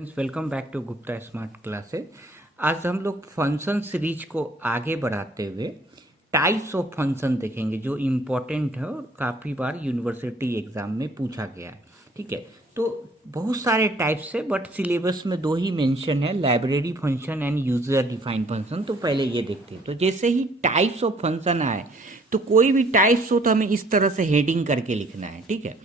Welcome back to Gupta smart classes. आज हम लोग फंक्शन सीरीज को आगे बढ़ाते हुए टाइप्स ऑफ फंक्शन देखेंगे जो इम्पोर्टेंट है और काफ़ी बार यूनिवर्सिटी एग्जाम में पूछा गया है। ठीक है, तो बहुत सारे टाइप्स है बट सिलेबस में दो ही मेंशन है, library function and user defined function. तो पहले ये देखते हैं। तो जैसे ही टाइप्स ऑफ फंक्शन आए तो कोई भी टाइप्स हो तो हमें इस तरह से हेडिंग करके लिखना है। ठीक है,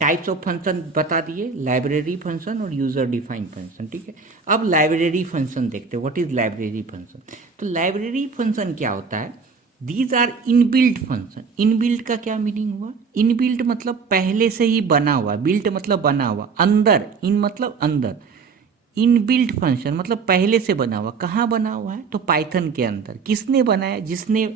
टाइप्स ऑफ फंक्शन बता दिए, लाइब्रेरी फंक्शन और यूजर डिफाइंड फंक्शन। ठीक है, अब लाइब्रेरी फंक्शन देखते हैं। What is library function? तो लाइब्रेरी फंक्शन क्या होता है? These are inbuilt function. Inbuilt का क्या मीनिंग हुआ? इनबिल्ट मतलब पहले से ही बना हुआ, बिल्ट मतलब बना हुआ, अंदर, इन मतलब अंदर, इनबिल्ट फंक्शन मतलब पहले से बना हुआ। कहाँ बना हुआ है? तो पाइथन के अंदर। किसने बनाया? जिसने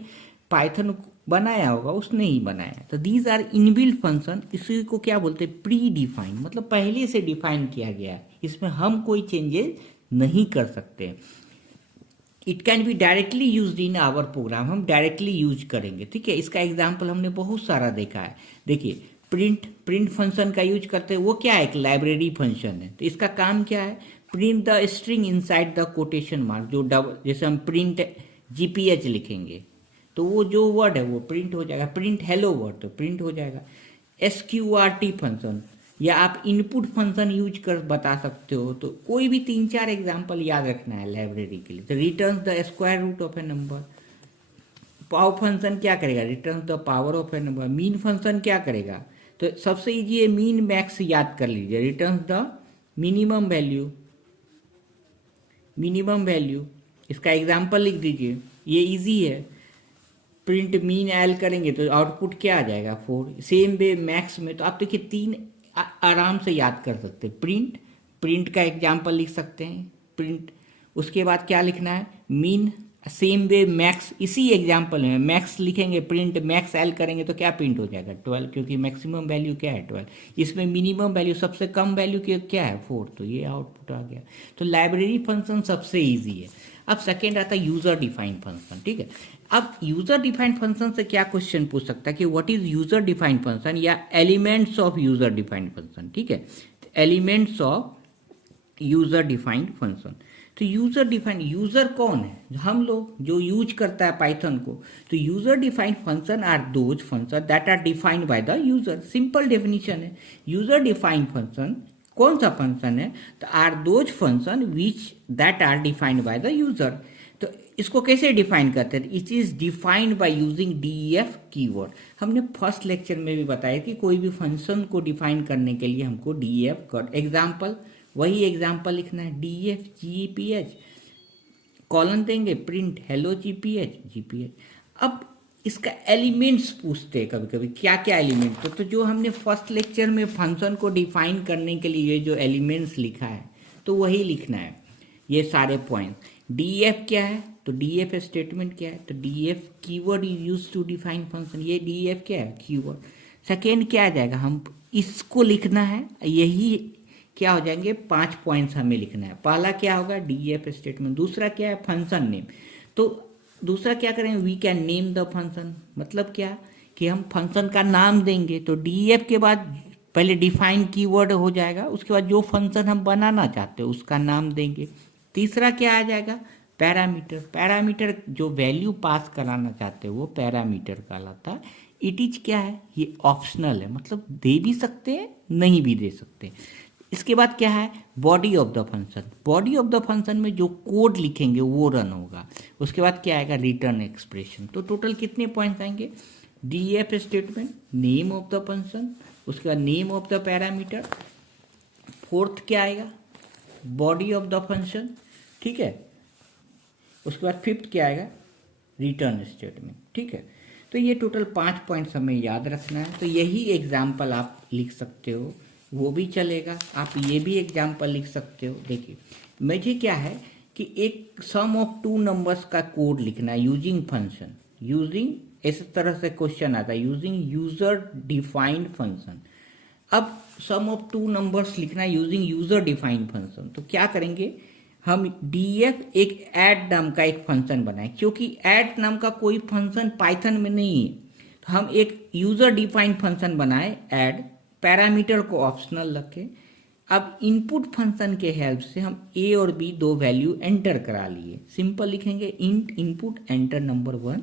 पाइथन बनाया होगा उसने ही बनाया। तो दीज आर इनबिल्ट फंक्शन। इसी को क्या बोलते हैं? प्री डिफाइंड, मतलब पहले से डिफाइन किया गया है, इसमें हम कोई चेंजेस नहीं कर सकते। It can be directly use in our program, हम डायरेक्टली यूज करेंगे। ठीक है, इसका एग्जाम्पल हमने बहुत सारा देखा है। देखिए, प्रिंट फंक्शन का यूज करते हैं, वो क्या है? एक लाइब्रेरी फंक्शन है। तो इसका काम क्या है? Print the string inside the quotation mark. जो डबल, जैसे हम प्रिंट जीपीएच लिखेंगे तो वो जो वर्ड है वो प्रिंट हो जाएगा। प्रिंट हेलो वर्ड तो प्रिंट हो जाएगा। एसक्यूआरटी फंक्शन, या आप इनपुट फंक्शन यूज कर बता सकते हो। तो कोई भी 3-4 एग्जाम्पल याद रखना है लाइब्रेरी के लिए। तो return the square root of a number. Pow function क्या करेगा? Return the power of a number. Mean function क्या करेगा? तो सबसे इजी है, मीन मैक्स याद कर लीजिए। Return the minimum value, minimum value. इसका एग्जाम्पल लिख दीजिए, ये इजी है। प्रिंट मीन एल करेंगे तो आउटपुट क्या आ जाएगा? 4। सेम वे मैक्स में तो आप देखिए 3 आराम से याद कर सकते हैं। प्रिंट का एग्जाम्पल लिख सकते हैं, प्रिंट। उसके बाद क्या लिखना है? मीन। सेम वे मैक्स, इसी एग्जाम्पल में मैक्स लिखेंगे, प्रिंट मैक्स एल करेंगे तो क्या प्रिंट हो जाएगा? 12, क्योंकि मैक्सिमम वैल्यू क्या है? 12। इसमें मिनिमम वैल्यू, सबसे कम वैल्यू क्या है? 4। तो ये आउटपुट आ गया। तो लाइब्रेरी फंक्शन सबसे ईजी है। अब सेकेंड आता है यूजर डिफाइंड फंक्शन। ठीक है, अब यूजर डिफाइंड फंक्शन से क्या क्वेश्चन पूछ सकता है कि what is user defined function या elements of user defined function. ठीक है, elements of user defined function. तो यूजर डिफाइंड, यूजर कौन है? हम लोग, जो यूज करता है पाइथन को। तो user defined function are those function that are defined by the user. Simple definition है। यूजर डिफाइंड फंक्शन कौन सा फंक्शन है? तो are those function which that are defined by the user. तो इसको कैसे डिफाइन करते हैं? It is defined by using D E F keyword. हमने फर्स्ट लेक्चर में भी बताया कि कोई भी फंक्शन को डिफाइन करने के लिए हमको डीईएफ कर, एग्जाम्पल, वही एग्जाम्पल लिखना है। डीईएफ जीपीएच, कॉलन देंगे, प्रिंट हेलो जीपीएच जीपीएच। अब इसका एलिमेंट्स पूछते हैं कभी कभी, क्या क्या एलिमेंट। तो जो हमने फर्स्ट लेक्चर में फंक्शन को डिफाइन करने के लिए जो एलिमेंट्स लिखा है तो वही लिखना है, ये सारे पॉइंट। डीएफ क्या है? तो डीएफ स्टेटमेंट क्या है? तो D F keyword is use to define function. ये डीएफ क्या है? कीवर्ड। सेकेंड क्या आ जाएगा? हम इसको लिखना है, यही क्या हो जाएंगे? 5 पॉइंट्स हमें लिखना है। पहला क्या होगा? D F statement. दूसरा क्या है? Function name. तो दूसरा क्या करेंगे? We can name the function. मतलब क्या कि हम फंक्शन का नाम देंगे। तो डीएफ के बाद पहले डिफाइन कीवर्ड हो जाएगा, उसके बाद जो फंक्शन हम बनाना चाहते हैं उसका नाम देंगे। तीसरा क्या आ जाएगा? पैरामीटर। पैरामीटर जो वैल्यू पास कराना चाहते हैं वो पैरामीटर कहलाता है। इट इज क्या है? ये ऑप्शनल है, मतलब दे भी सकते हैं, नहीं भी दे सकते। इसके बाद क्या है? Body of the function. Body of the function में जो कोड लिखेंगे वो रन होगा। उसके बाद क्या आएगा? Return expression. तो टोटल कितने पॉइंट्स आएंगे? DF statement, name of the function, उसके बाद name of the parameter, fourth क्या आएगा? Body of the function. ठीक है, उसके बाद फिफ्थ क्या आएगा? Return statement. ठीक है, तो ये टोटल 5 पॉइंट्स हमें याद रखना है। तो यही एग्जाम्पल आप लिख सकते हो, वो भी चलेगा। आप ये भी एग्जाम्पल लिख सकते हो। देखिए, मुझे क्या है कि एक सम ऑफ 2 नंबर्स का कोड लिखना है यूजिंग फंक्शन, यूजिंग, इस तरह से क्वेश्चन आता है, यूजिंग यूजर डिफाइंड फंक्शन। अब सम ऑफ 2 नंबर्स लिखना है यूजिंग यूजर डिफाइंड फंक्शन। तो क्या करेंगे? हम डीएफ एक ऐड नाम का एक फंक्शन बनाए, क्योंकि ऐड नाम का कोई फंक्शन पाइथन में नहीं है। तो हम एक यूजर डिफाइंड फंक्शन बनाए ऐड, पैरामीटर को ऑप्शनल रखें। अब इनपुट फंक्शन के हेल्प से हम ए और बी दो वैल्यू एंटर करा लिए। सिंपल लिखेंगे int input enter number 1,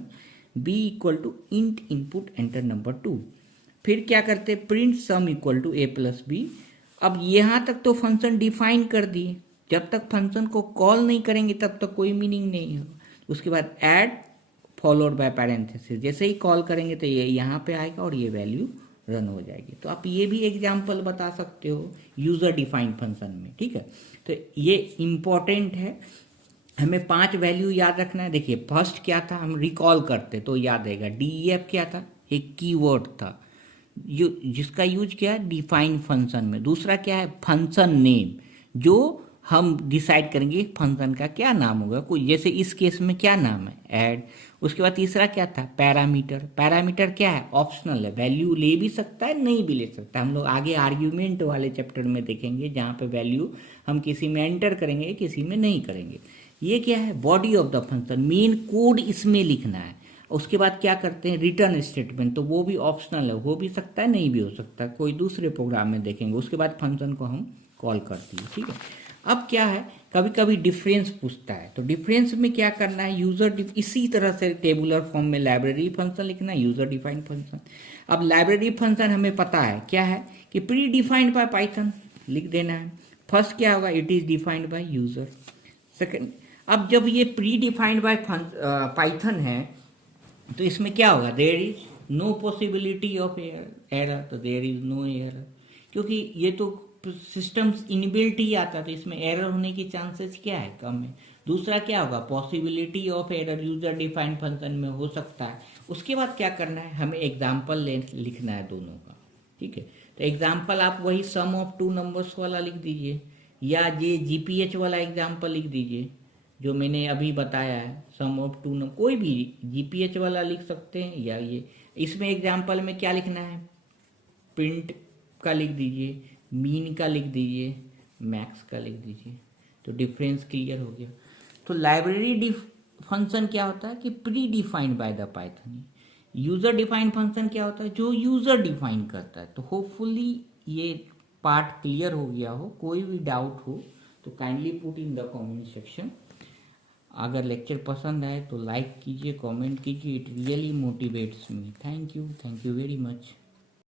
B equal to int input enter number 2। फिर क्या करते हैं, print sum equal to A plus B. अब यहाँ तक तो फंक्शन डिफाइन कर दिए, जब तक फंक्शन को कॉल नहीं करेंगे तब तक कोई मीनिंग नहीं होगा। उसके बाद ऐड फॉलोड बाय पैरेंथेसिस, जैसे ही कॉल करेंगे तो ये यहाँ पे आएगा और ये वैल्यू रन हो जाएगी। तो आप ये भी एग्जाम्पल बता सकते हो यूजर डिफाइंड फंक्शन में, ठीक है। तो ये इम्पॉर्टेंट है, हमें 5 वैल्यू याद रखना है। देखिए फर्स्ट क्या था, हम रिकॉल करते तो याद आएगा, DEF क्या था, एक कीवर्ड था जिसका यूज किया है डिफाइन फंक्शन में। दूसरा क्या है, फंक्शन नेम, जो हम डिसाइड करेंगे फंक्शन का क्या नाम होगा, कोई जैसे इस केस में क्या नाम है, ऐड। उसके बाद तीसरा क्या था, पैरामीटर। पैरामीटर क्या है, ऑप्शनल है, वैल्यू ले भी सकता है नहीं भी ले सकता है। हम लोग आगे आर्ग्यूमेंट वाले चैप्टर में देखेंगे जहाँ पे वैल्यू हम किसी में एंटर करेंगे किसी में नहीं करेंगे। ये क्या है, body of the function, main code इसमें लिखना है। उसके बाद क्या करते हैं, रिटर्न स्टेटमेंट, तो वो भी ऑप्शनल है, हो भी सकता है नहीं भी हो सकता है, कोई दूसरे प्रोग्राम में देखेंगे। उसके बाद फंक्शन को हम कॉल करते हैं, ठीक है। अब क्या है, कभी कभी डिफरेंस पूछता है, तो डिफरेंस में क्या करना है, इसी तरह से टेबुलर फॉर्म में लाइब्रेरी फंक्शन लिखना है, यूजर डिफाइंड फंक्शन। अब लाइब्रेरी फंक्शन हमें पता है क्या है कि प्री डिफाइंड बाय पाइथन लिख देना है। फर्स्ट क्या होगा, it is defined by user. Second, अब जब ये प्री डिफाइंड बाय पाइथन है तो इसमें क्या होगा, there is no possibility of error, तो देयर इज नो एरर, क्योंकि ये तो सिस्टम इनबिल्ट ही आता है, तो इसमें एरर होने की चांसेस क्या है, कम है। दूसरा क्या होगा, possibility of error user defined function में हो सकता है। उसके बाद क्या करना है, हमें एग्जाम्पल लिखना है दोनों का, ठीक है। तो एग्जाम्पल आप वही सम ऑफ 2 नंबर्स वाला लिख दीजिए, या ये GPH वाला एग्जाम्पल लिख दीजिए जो मैंने अभी बताया है, सम ऑफ 2 नंबर, कोई भी GPH वाला लिख सकते हैं। या ये इसमें एग्जाम्पल में क्या लिखना है, प्रिंट का लिख दीजिए, मीन का लिख दीजिए, मैक्स का लिख दीजिए, तो डिफरेंस क्लियर हो गया। तो लाइब्रेरी फंक्शन क्या होता है कि pre defined by the Python. User defined function क्या होता है, जो यूजर डिफाइन करता है। तो होपफुली ये पार्ट क्लियर हो गया हो, कोई भी डाउट हो तो kindly put in the comment section. अगर लेक्चर पसंद आए तो लाइक कीजिए, कमेंट कीजिए, it really motivates me. Thank you very much.